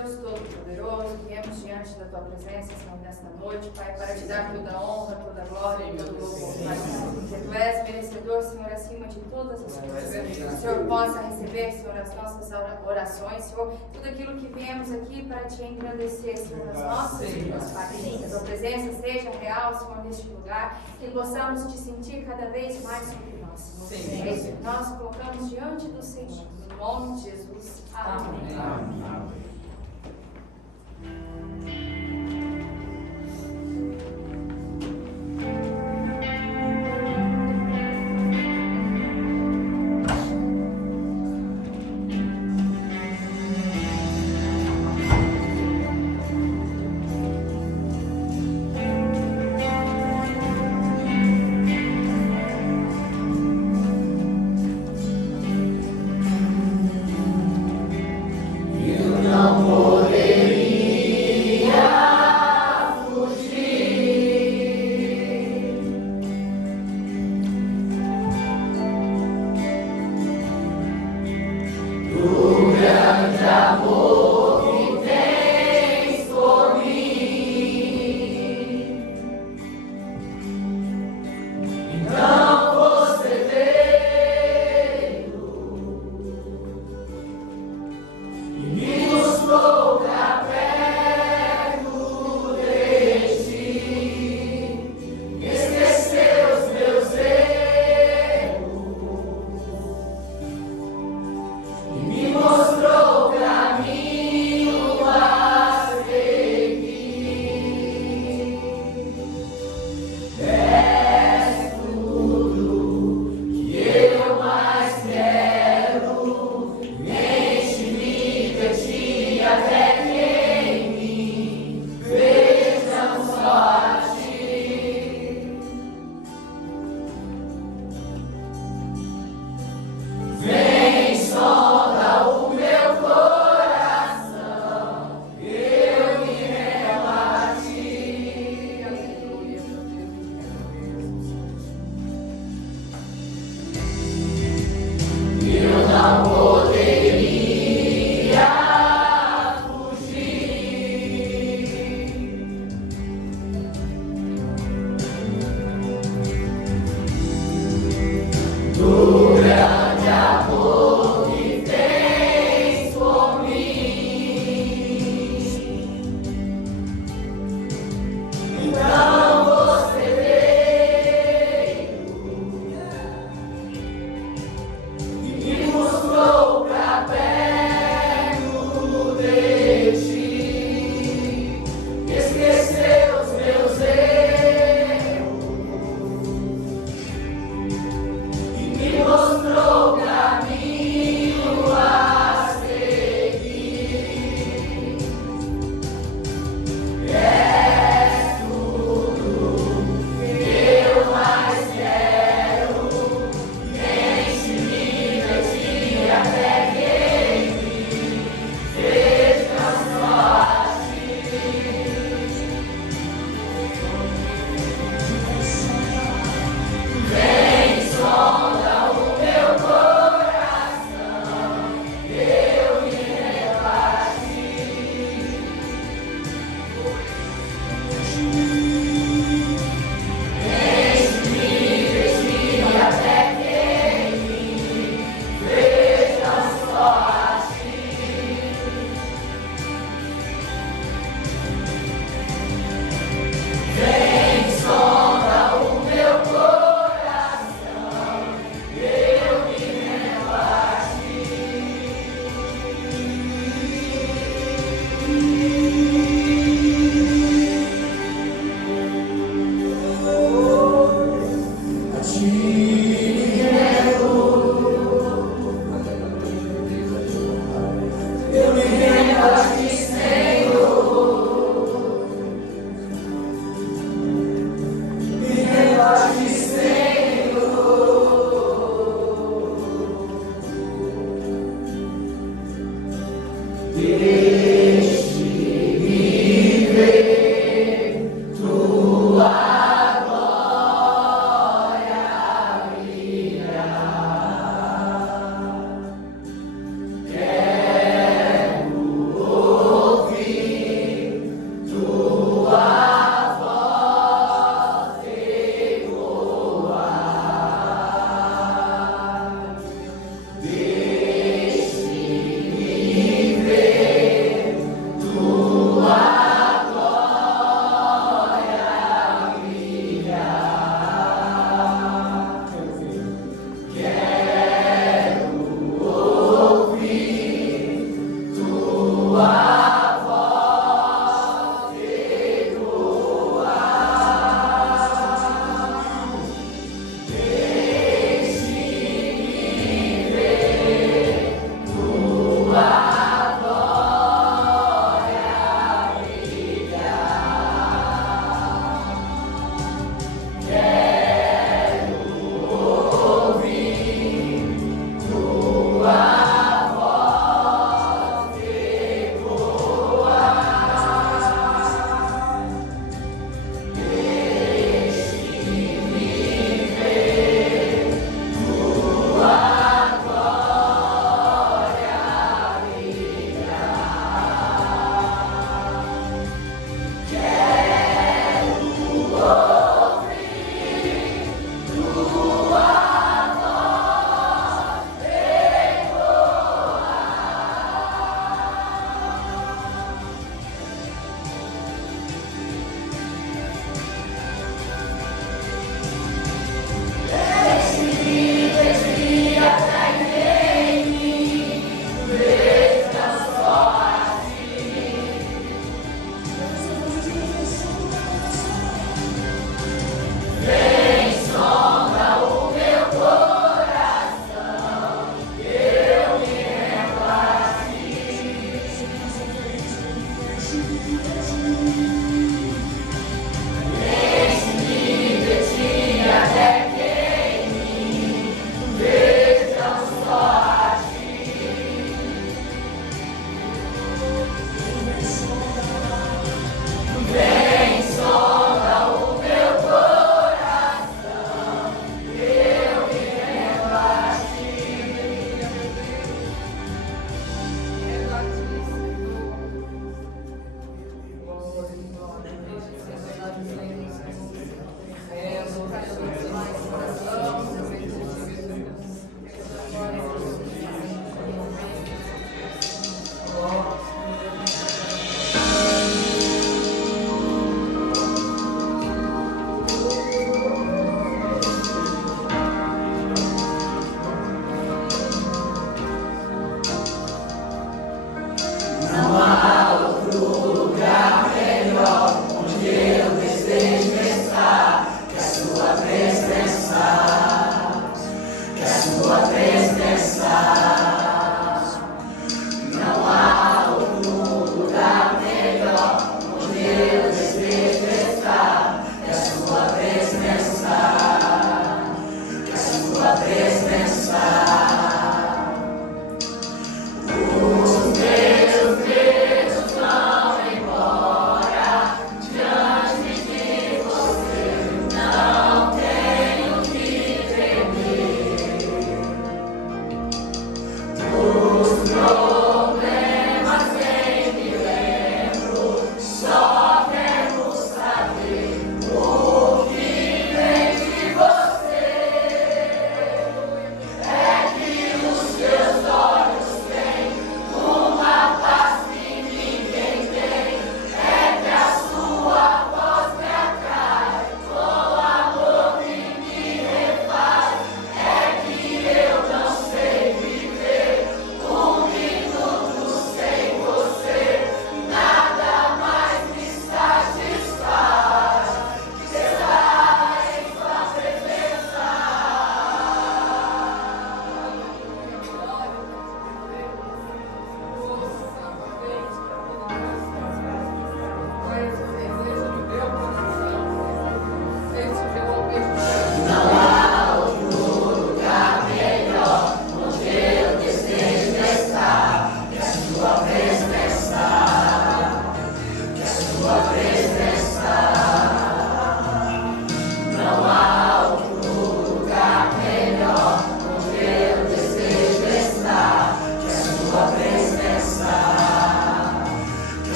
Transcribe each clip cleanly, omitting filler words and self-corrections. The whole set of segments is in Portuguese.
Deus Todo-Poderoso, viemos diante da Tua presença, Senhor, nesta noite, Pai, para Te dar toda a honra, toda a glória e todo o louvor, Pai. Porque Tu és merecedor, Senhor, acima de todas as coisas. Que o Senhor possa receber, Senhor, as nossas orações, Senhor, tudo aquilo que viemos aqui para Te engrandecer, Senhor, nas nossas vidas, Pai. Que a Tua presença seja real, Senhor, neste lugar, que possamos Te sentir cada vez mais sobre nós, Senhor. É isso que nós colocamos diante do Senhor, no nome de Jesus. Amém. Amém.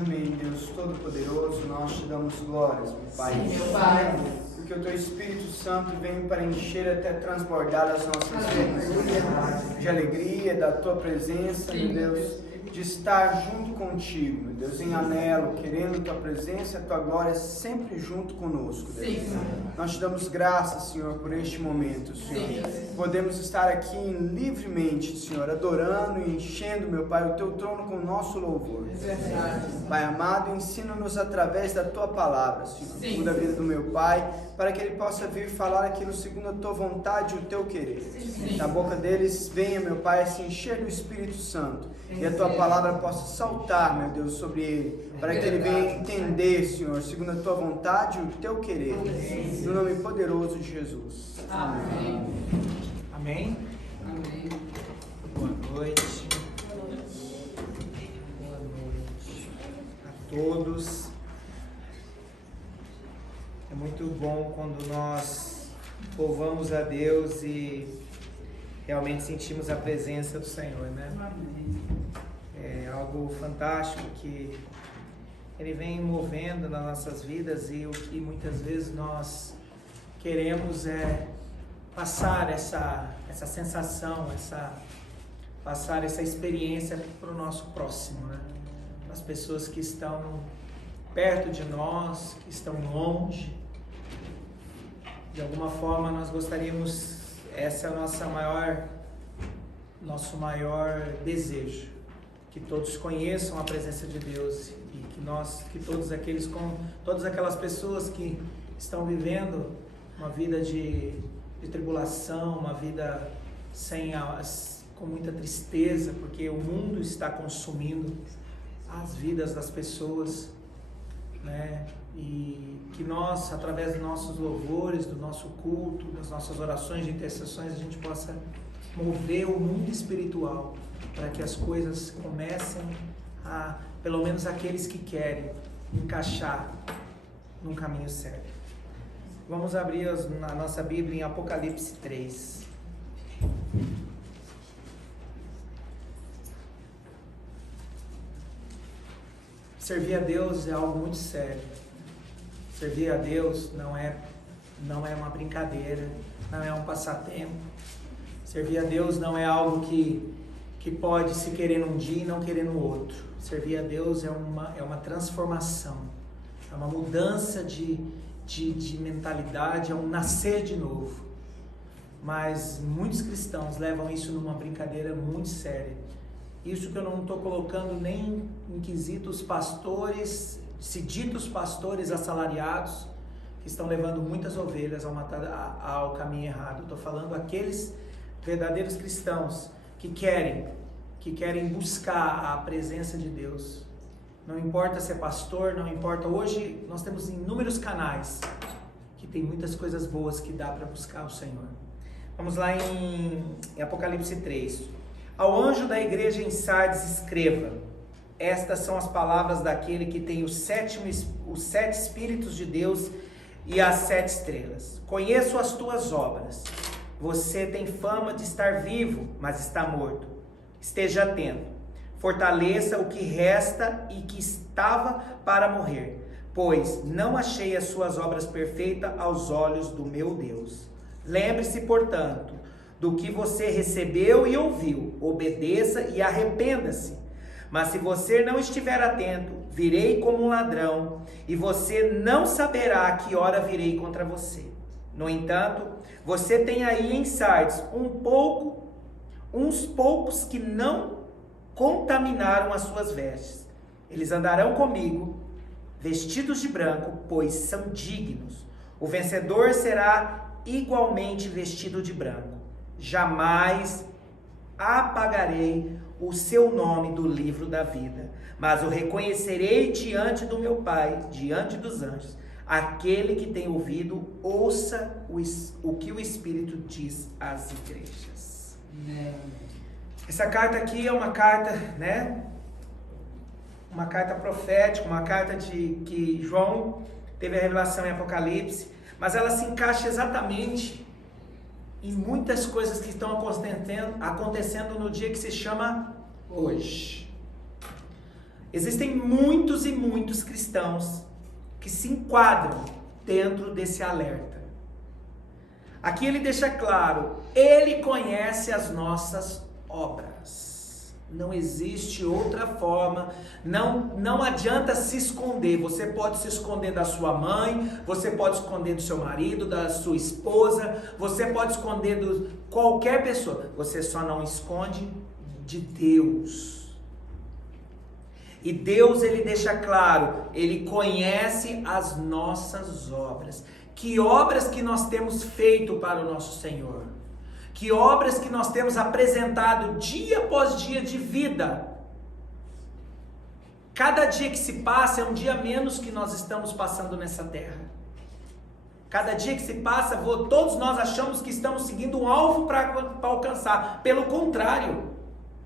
Amém, Deus Todo-Poderoso, nós te damos glórias, meu Pai. Sim, meu Pai. Porque o Teu Espírito Santo vem para encher até transbordar as nossas vidas de alegria, da Tua presença, meu Deus, de estar junto contigo, meu Deus, em anelo, querendo Tua presença e Tua glória sempre junto conosco, Deus. Sim. Nós te damos graças, Senhor, por este momento, Senhor. Sim. Podemos estar aqui livremente, Senhor, adorando e enchendo, meu Pai, o Teu trono com o nosso louvor. Pai amado, ensina-nos através da Tua palavra, Senhor, muda a vida do meu Pai, para que Ele possa vir falar aquilo segundo a Tua vontade e o Teu querer. Sim. Da boca deles venha, meu Pai, se encher do Espírito Santo, e a Tua palavra possa saltar, meu Deus, sobre ele, para que ele venha entender, Senhor, segundo a Tua vontade e o Teu querer. No nome poderoso de Jesus. Amém. Amém? Amém. Boa noite. Boa noite a todos. É muito bom quando nós louvamos a Deus e realmente sentimos a presença do Senhor, né? É algo fantástico que Ele vem movendo nas nossas vidas, e o que muitas vezes nós queremos é passar essa sensação, passar essa experiência para o nosso próximo, né? Para as pessoas que estão perto de nós, que estão longe. De alguma forma nós gostaríamos, essa é nosso maior desejo, que todos conheçam a presença de Deus, e que todas aquelas pessoas que estão vivendo uma vida de tribulação, uma vida com muita tristeza, porque o mundo está consumindo as vidas das pessoas, né? E que nós, através dos nossos louvores, do nosso culto, das nossas orações de intercessões, a gente possa mover o mundo espiritual, para que as coisas comecem a, pelo menos aqueles que querem, encaixar num caminho certo. Vamos abrir a nossa Bíblia em Apocalipse 3. Servir a Deus é algo muito sério. Servir a Deus não é uma brincadeira, não é um passatempo. Servir a Deus não é algo que pode se querer num dia e não querer no outro. Servir a Deus é uma transformação, é uma mudança de mentalidade, é um nascer de novo. Mas muitos cristãos levam isso numa brincadeira muito séria. Isso que eu não estou colocando nem em quesitos pastores, se ditos pastores assalariados, que estão levando muitas ovelhas ao caminho errado. Estou falando aqueles verdadeiros cristãos que querem buscar a presença de Deus. Não importa se é pastor, não importa. Hoje nós temos inúmeros canais que tem muitas coisas boas que dá para buscar o Senhor. Vamos lá em Apocalipse 3. Ao anjo da igreja em Sardes escreva: estas são as palavras daquele que tem os 7 Espíritos de Deus e as 7 estrelas. Conheço as tuas obras. Você tem fama de estar vivo, mas está morto. Esteja atento. Fortaleça o que resta e que estava para morrer, pois não achei as suas obras perfeitas aos olhos do meu Deus. Lembre-se, portanto, do que você recebeu e ouviu. Obedeça e arrependa-se. Mas se você não estiver atento, virei como um ladrão, e você não saberá a que hora virei contra você. No entanto, você tem aí em Sardes uns poucos que não contaminaram as suas vestes. Eles andarão comigo, vestidos de branco, pois são dignos. O vencedor será igualmente vestido de branco. Jamais apagarei o seu nome do livro da vida, mas o reconhecerei diante do meu Pai, diante dos anjos. Aquele que tem ouvido, ouça o que o Espírito diz às igrejas. Essa carta aqui é uma carta, né? Uma carta profética, uma carta que João teve a revelação em Apocalipse, mas ela se encaixa exatamente em muitas coisas que estão acontecendo no dia que se chama hoje. Existem muitos e muitos cristãos que se enquadram dentro desse alerta. Aqui ele deixa claro: ele conhece as nossas obras. Não existe outra forma. Não adianta se esconder. Você pode se esconder da sua mãe, você pode esconder do seu marido, da sua esposa, você pode esconder de qualquer pessoa. Você só não esconde de Deus. E Deus, ele deixa claro, ele conhece as nossas obras. Que obras que nós temos feito para o nosso Senhor? Que obras que nós temos apresentado dia após dia de vida? Cada dia que se passa é um dia menos que nós estamos passando nessa terra. Cada dia que se passa, todos nós achamos que estamos seguindo um alvo para alcançar. Pelo contrário,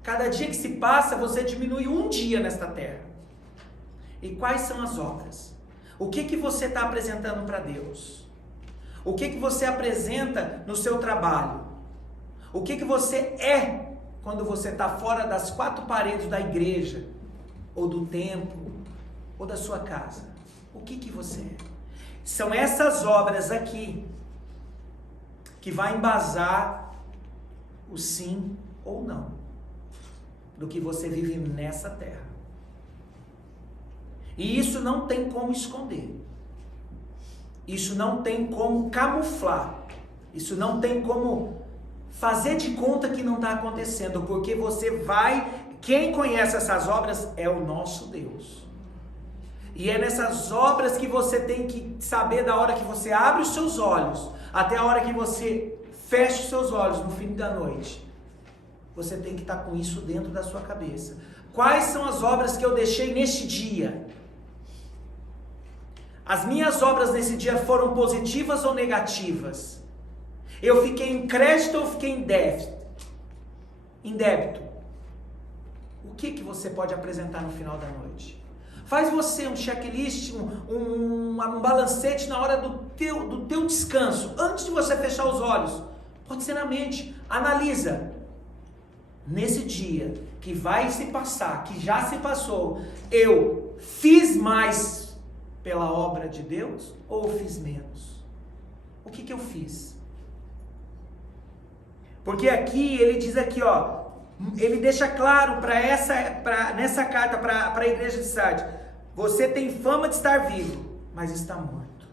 cada dia que se passa, você diminui um dia nesta terra. E quais são as obras? O que você está apresentando para Deus? O que você apresenta no seu trabalho? O que você é quando você está fora das quatro paredes da igreja, ou do templo, ou da sua casa? O que você é? São essas obras aqui que vai embasar o sim ou não do que você vive nessa terra. E isso não tem como esconder. Isso não tem como camuflar. Isso não tem como fazer de conta que não está acontecendo, porque você vai... Quem conhece essas obras é o nosso Deus. E é nessas obras que você tem que saber, da hora que você abre os seus olhos até a hora que você fecha os seus olhos no fim da noite. Você tem que estar com isso dentro da sua cabeça. Quais são as obras que eu deixei neste dia? As minhas obras nesse dia foram positivas ou negativas? Eu fiquei em crédito ou fiquei em débito? O que você pode apresentar no final da noite? Faz você um checklist, um balancete na hora do teu descanso, antes de você fechar os olhos. Pode ser na mente. Analisa. Nesse dia que vai se passar, que já se passou, eu fiz mais pela obra de Deus ou fiz menos? O que eu fiz? Porque aqui, ele diz aqui, ó, ele deixa claro nessa carta para a igreja de Sardes: você tem fama de estar vivo, mas está morto.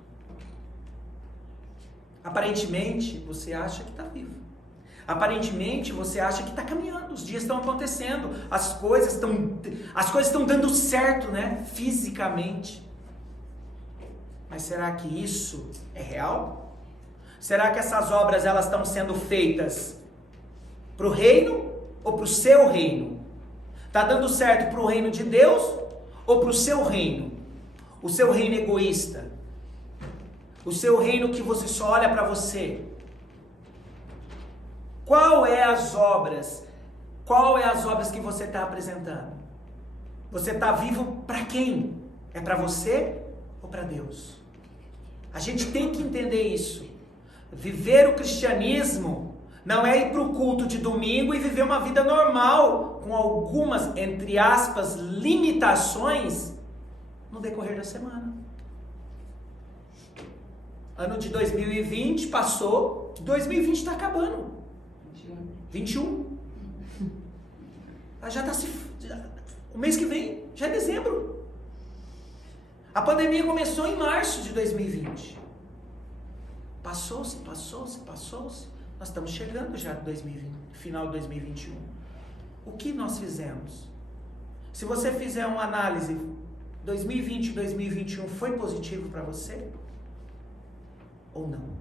Aparentemente, você acha que está vivo. Aparentemente, você acha que está caminhando, os dias estão acontecendo, as coisas estão dando certo, né? Fisicamente. Mas será que isso é real? Será que essas obras elas estão sendo feitas para o reino ou para o seu reino? Está dando certo para o reino de Deus ou para o seu reino? O seu reino egoísta? O seu reino que você só olha para você? Qual é as obras que você está apresentando? Você está vivo para quem? É para você ou para Deus? A gente tem que entender isso. Viver o cristianismo não é ir para o culto de domingo e viver uma vida normal, com algumas, entre aspas, limitações no decorrer da semana. Ano de 2020 passou, 2020 está acabando. 21. Já está o mês que vem, já é dezembro. A pandemia começou em março de 2020. Passou-se. Nós estamos chegando já no final de 2021. O que nós fizemos? Se você fizer uma análise, 2020 e 2021 foi positivo para você? Ou não?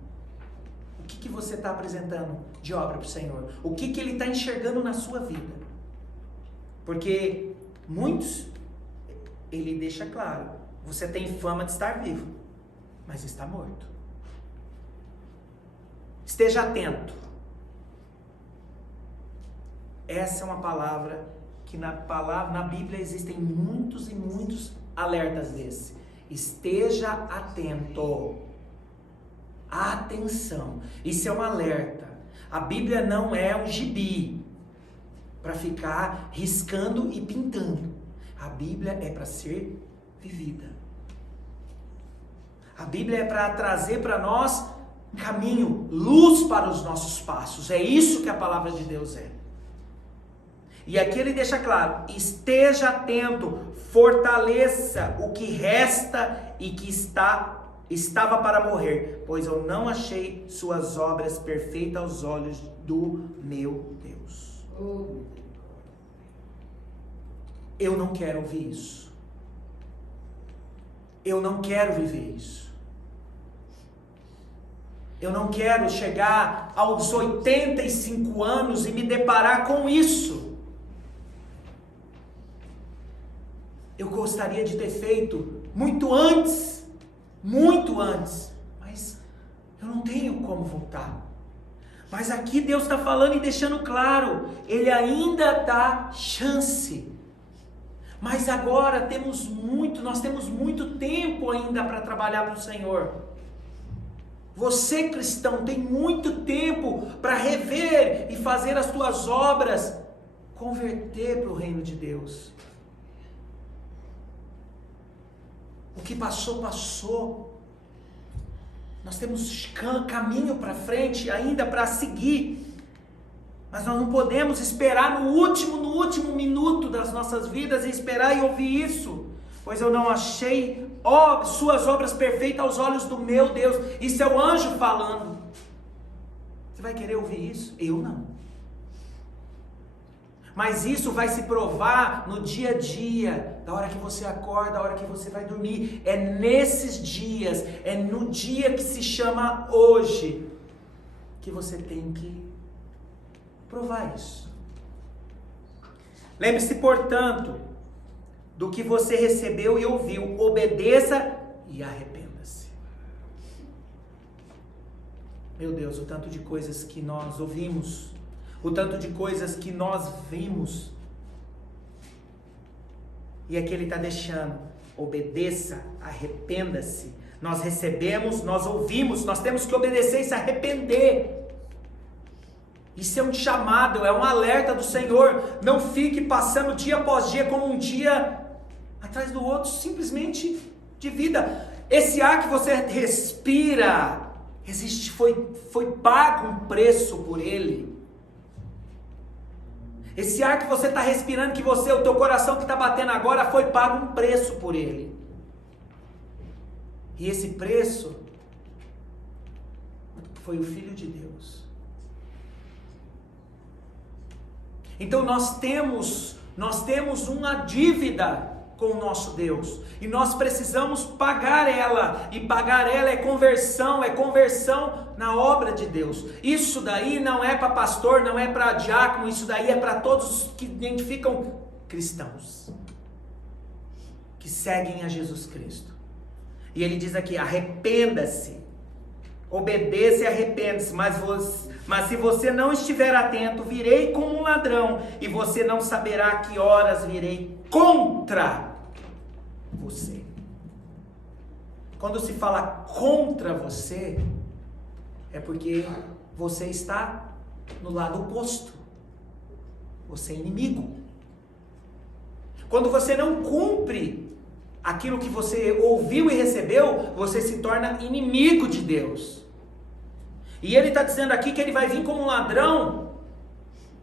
O que você está apresentando de obra para o Senhor? O que Ele está enxergando na sua vida? Porque muitos, Ele deixa claro, você tem fama de estar vivo, mas está morto. Esteja atento. Essa é uma palavra que na Bíblia existem muitos e muitos alertas desse. Esteja atento. Atenção. Isso é um alerta. A Bíblia não é um gibi para ficar riscando e pintando. A Bíblia é para ser vivida. A Bíblia é para trazer para nós caminho, luz para os nossos passos. É isso que a palavra de Deus é. E aqui ele deixa claro: esteja atento, fortaleça o que resta e que estava para morrer, pois eu não achei suas obras perfeitas aos olhos do meu Deus. Eu não quero ouvir isso. Eu não quero viver isso. Eu não quero chegar aos 85 anos e me deparar com isso. Eu gostaria de ter feito muito antes, mas eu não tenho como voltar. Mas aqui Deus está falando e deixando claro, Ele ainda dá chance. Mas agora nós temos muito tempo ainda para trabalhar para o Senhor. Você, cristão, tem muito tempo para rever e fazer as tuas obras converter para o reino de Deus. O que passou, passou. Nós temos caminho para frente ainda para seguir. Mas nós não podemos esperar no último minuto das nossas vidas e esperar e ouvir isso. Pois eu não achei suas obras perfeitas aos olhos do meu Deus. Isso é o anjo falando. Você vai querer ouvir isso? Eu não. Mas isso vai se provar no dia a dia, da hora que você acorda, da hora que você vai dormir. É nesses dias, é no dia que se chama hoje, que você tem que provar isso. Lembre-se, portanto, do que você recebeu e ouviu, obedeça e arrependa-se. Meu Deus, o tanto de coisas que nós ouvimos, o tanto de coisas que nós vimos. E aqui ele está deixando: obedeça, arrependa-se. Nós recebemos, nós ouvimos, nós temos que obedecer e se arrepender. Isso é um chamado, é um alerta do Senhor. Não fique passando dia após dia como um dia atrás do outro, simplesmente de vida. Esse ar que você respira, foi pago um preço por ele. Esse ar que você está respirando, o teu coração que está batendo agora, foi pago um preço por ele. E esse preço foi o Filho de Deus. Então nós temos uma dívida com o nosso Deus, e nós precisamos pagar ela, e pagar ela é conversão na obra de Deus. Isso daí não é para pastor, não é para diácono, isso daí é para todos os que identificam cristãos, que seguem a Jesus Cristo. E ele diz aqui: arrependa-se, obedeça e arrependa-se, mas se você não estiver atento, virei como um ladrão, e você não saberá que horas virei contra você. Quando se fala contra você, é porque você está no lado oposto. Você é inimigo. Quando você não cumpre aquilo que você ouviu e recebeu, você se torna inimigo de Deus. E ele está dizendo aqui que ele vai vir como um ladrão,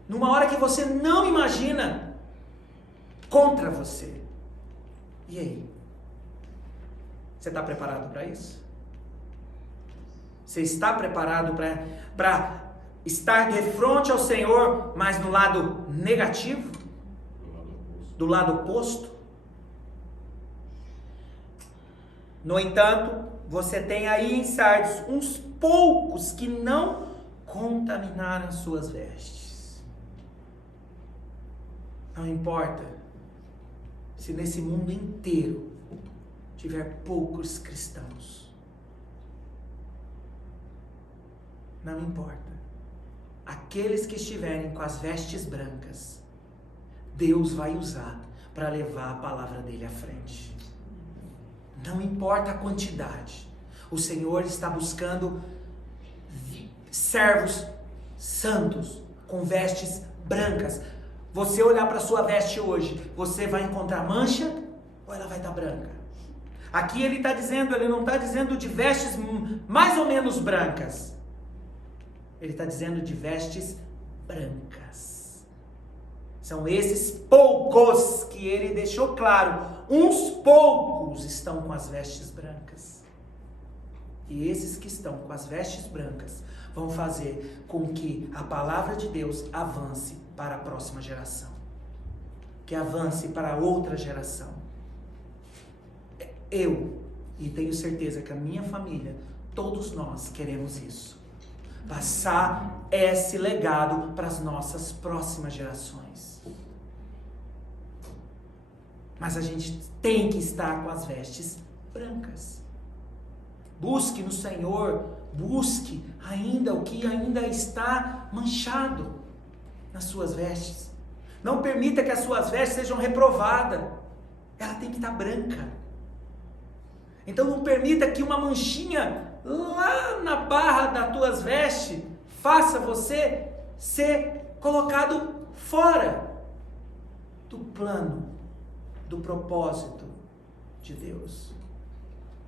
numa hora que você não imagina, contra você. E aí? Você está preparado para isso? Você está preparado para estar de frente ao Senhor, mas no lado negativo? Do lado oposto? No entanto, você tem aí em Sardes uns poucos que não contaminaram suas vestes. Não importa se nesse mundo inteiro tiver poucos cristãos. Não importa. Aqueles que estiverem com as vestes brancas, Deus vai usar para levar a palavra dele à frente. Não importa a quantidade. O Senhor está buscando servos santos, com vestes brancas. Você olhar para a sua veste hoje, você vai encontrar mancha ou ela vai estar branca? Aqui ele está dizendo, ele não está dizendo de vestes mais ou menos brancas. Ele está dizendo de vestes brancas. São esses poucos que ele deixou claro. Uns poucos estão com as vestes brancas. E esses que estão com as vestes brancas vão fazer com que a palavra de Deus avance para a próxima geração. Que avance para outra geração. Eu, e tenho certeza que a minha família, todos nós queremos isso. Passar esse legado para as nossas próximas gerações. Mas a gente tem que estar com as vestes brancas. Busque no Senhor, busque ainda o que ainda está manchado nas suas vestes. Não permita que as suas vestes sejam reprovadas. Ela tem que estar branca. Então não permita que uma manchinha lá na barra das tuas vestes faça você ser colocado fora do plano, do propósito de Deus.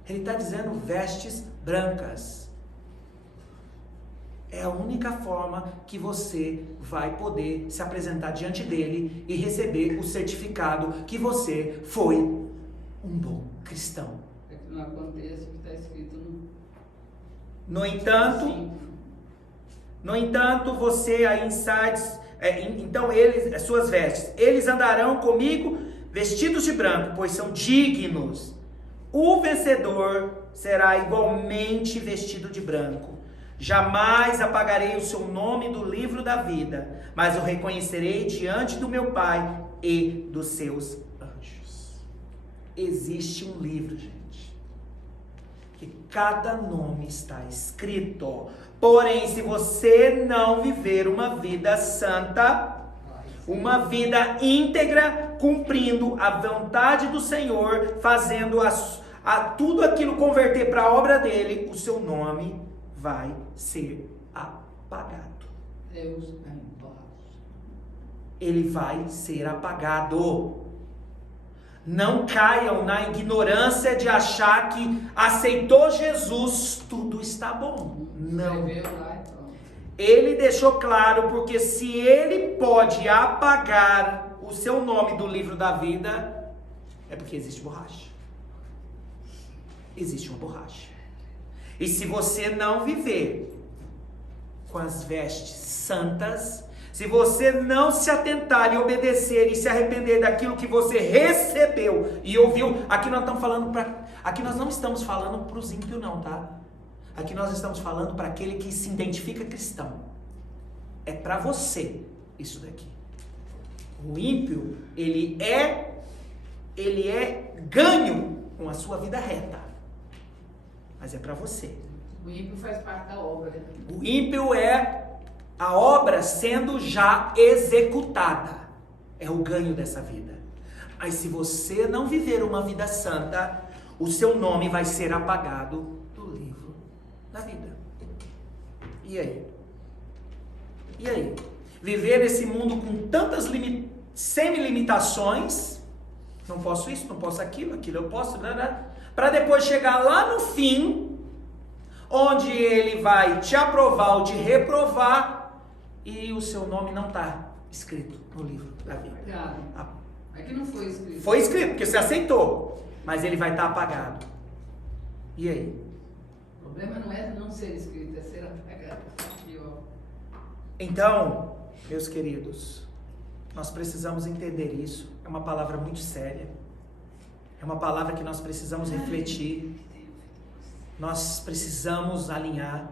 Ele está dizendo vestes brancas. É a única forma que você vai poder se apresentar diante dele e receber o certificado que você foi um bom cristão. É que não aconteça o que está escrito No entanto, você aí em Sardes, então eles, as suas vestes, eles andarão comigo vestidos de branco, pois são dignos. O vencedor será igualmente vestido de branco. Jamais apagarei o seu nome do livro da vida, mas o reconhecerei diante do meu Pai e dos seus anjos. Existe um livro, gente, que cada nome está escrito. Porém, se você não viver uma vida santa, uma vida íntegra, cumprindo a vontade do Senhor, fazendo tudo aquilo converter para a obra dele, o seu nome vai ser apagado. Deus é embaixo. Ele vai ser apagado. Não caiam na ignorância de achar que aceitou Jesus, tudo está bom. Não. Ele deixou claro, porque se ele pode apagar o seu nome do livro da vida, é porque existe borracha. Existe uma borracha. E se você não viver com as vestes santas, se você não se atentar e obedecer e se arrepender daquilo que você recebeu e ouviu, aqui nós não estamos falando para os ímpios não, tá? Aqui nós estamos falando para aquele que se identifica cristão. É para você isso daqui. O ímpio, ele é ganho com a sua vida reta. Mas é para você. O ímpio faz parte da obra. O ímpio é a obra sendo já executada. É o ganho dessa vida. Mas se você não viver uma vida santa, o seu nome vai ser apagado do livro da vida. E aí? E aí? Viver nesse mundo com tantas semi-limitações, não posso isso, não posso aquilo eu posso, para depois chegar lá no fim, onde ele vai te aprovar ou te reprovar, e o seu nome não está escrito no livro da vida. É que não foi escrito. Foi escrito, porque você aceitou, mas ele vai estar apagado. E aí? O problema não é não ser escrito, é ser apagado. Então, meus queridos, nós precisamos entender isso. É uma palavra muito séria. É uma palavra que nós precisamos refletir. Nós precisamos alinhar.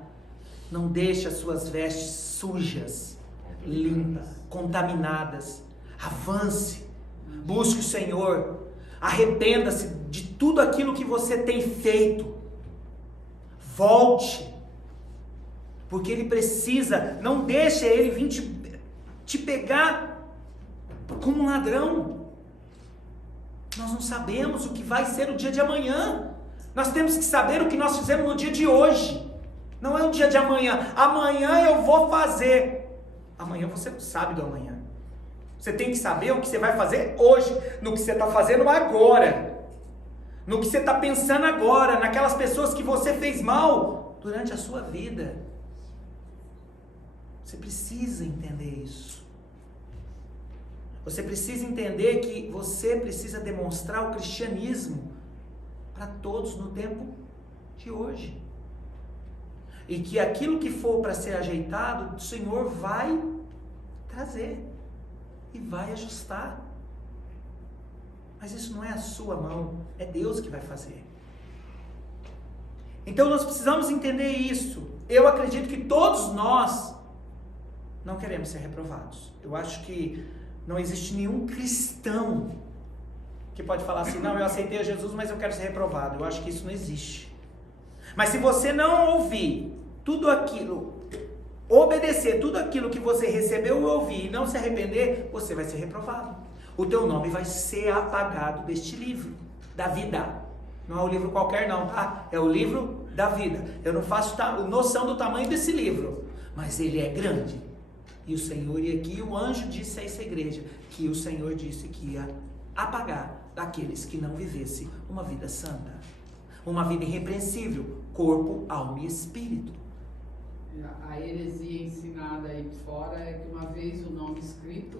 Não deixe as suas vestes sujas, limpas, contaminadas. Avance. Busque o Senhor. Arrependa-se de tudo aquilo que você tem feito. Volte. Porque Ele precisa. Não deixe Ele vir te pegar como um ladrão. Nós não sabemos o que vai ser o dia de amanhã. Nós temos que saber o que nós fizemos no dia de hoje. Não é o dia de amanhã. Amanhã eu vou fazer. Amanhã você não sabe do amanhã. Você tem que saber o que você vai fazer hoje. No que você está fazendo agora. No que você está pensando agora. Naquelas pessoas que você fez mal durante a sua vida. Você precisa entender isso. Você precisa entender que você precisa demonstrar o cristianismo para todos no tempo de hoje. E que aquilo que for para ser ajeitado, o Senhor vai trazer e vai ajustar. Mas isso não é a sua mão, é Deus que vai fazer. Então nós precisamos entender isso. Eu acredito que todos nós não queremos ser reprovados. Eu acho que não existe nenhum cristão que pode falar assim, não, eu aceitei a Jesus, mas eu quero ser reprovado. Eu acho que isso não existe. Mas se você não ouvir tudo aquilo, obedecer tudo aquilo que você recebeu e ouvir e não se arrepender, você vai ser reprovado. O teu nome vai ser apagado deste livro, da vida. Não é um livro qualquer não, tá? É o livro da vida. Eu não faço noção do tamanho desse livro, mas ele é grande. E o Senhor, e aqui o anjo disse a essa igreja, que o Senhor disse que ia apagar daqueles que não vivessem uma vida santa. Uma vida irrepreensível, corpo, alma e espírito. A heresia ensinada aí fora é que uma vez o nome escrito...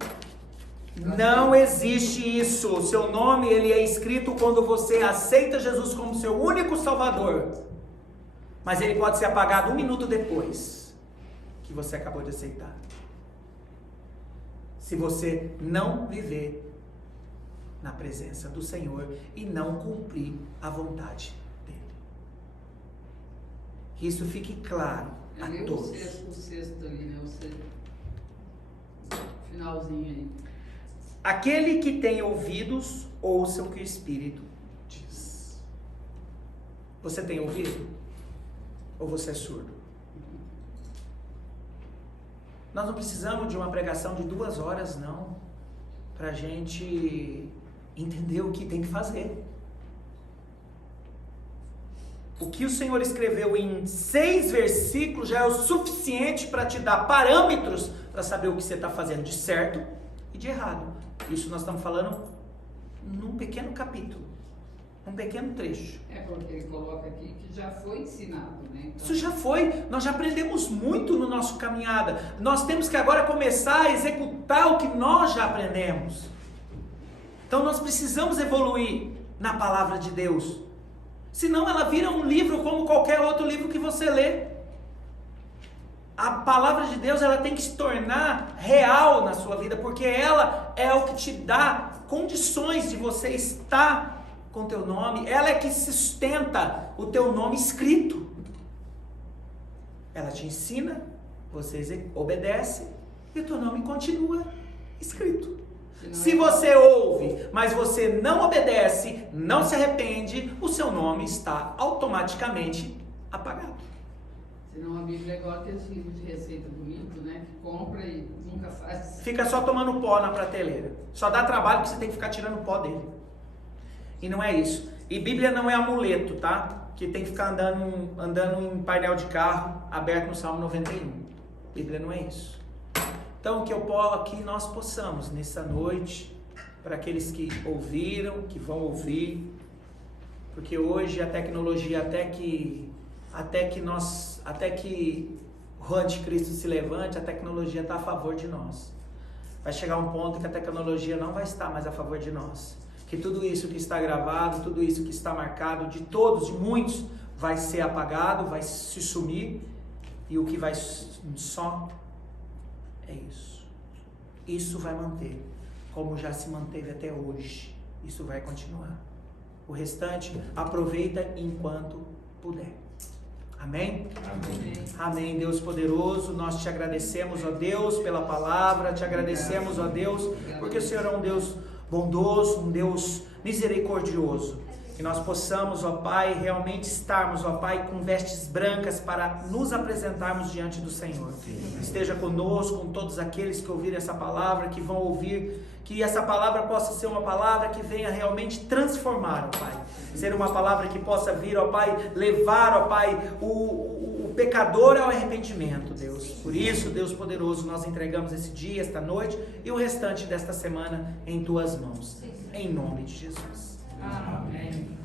Não existe isso. O seu nome ele é escrito quando você aceita Jesus como seu único Salvador. Mas ele pode ser apagado 1 minuto depois que você acabou de aceitar. Se você não viver na presença do Senhor e não cumprir a vontade dele. Que isso fique claro a todos. O sexto ali, né? O finalzinho aí. Aquele que tem ouvidos, ouça o que o Espírito diz. Você tem ouvido? Ou você é surdo? Nós não precisamos de uma pregação de 2 horas, não, para a gente entender o que tem que fazer. O que o Senhor escreveu em 6 versículos já é o suficiente para te dar parâmetros para saber o que você está fazendo de certo e de errado. Isso nós estamos falando num pequeno capítulo, um pequeno trecho. É porque ele coloca aqui que já foi ensinado, né? Então... Isso já foi, nós já aprendemos muito no nosso caminhada. Nós temos que agora começar a executar o que nós já aprendemos. Então nós precisamos evoluir na palavra de Deus. Senão ela vira um livro como qualquer outro livro que você lê. A palavra de Deus ela tem que se tornar real na sua vida, porque ela é o que te dá condições de você estar com o teu nome, ela é que sustenta o teu nome escrito. Ela te ensina, você obedece e o teu nome continua escrito. Se você ouve, mas você não obedece, não se arrepende, o seu nome está automaticamente apagado. Senão a Bíblia é igual aqueles livros de receita bonito, né? Que compra e nunca faz. Fica só tomando pó na prateleira. Só dá trabalho que você tem que ficar tirando pó dele. E não é isso. E Bíblia não é amuleto, tá? Que tem que ficar andando em painel de carro aberto no Salmo 91. Bíblia não é isso. Então, que nós possamos, nessa noite, para aqueles que ouviram, que vão ouvir, porque hoje a tecnologia, até que o anticristo se levante, a tecnologia está a favor de nós. Vai chegar um ponto que a tecnologia não vai estar mais a favor de nós. Que tudo isso que está gravado, tudo isso que está marcado, de todos, de muitos, vai ser apagado, vai se sumir, e o que vai só é isso. Isso vai manter, como já se manteve até hoje. Isso vai continuar. O restante, aproveita enquanto puder. Amém? Amém. Amém, Deus poderoso, nós te agradecemos, ó Deus, pela palavra, te agradecemos, ó Deus, porque o Senhor é um Deus bondoso, um Deus misericordioso. Que nós possamos, ó Pai, realmente estarmos, ó Pai, com vestes brancas para nos apresentarmos diante do Senhor. Esteja conosco, com todos aqueles que ouvirem essa palavra, que vão ouvir, que essa palavra possa ser uma palavra que venha realmente transformar, ó Pai. Ser uma palavra que possa vir, ó Pai, levar, ó Pai, o pecador ao arrependimento, Deus. Por isso, Deus poderoso, nós entregamos esse dia, esta noite e o restante desta semana em Tuas mãos. Em nome de Jesus. Amém.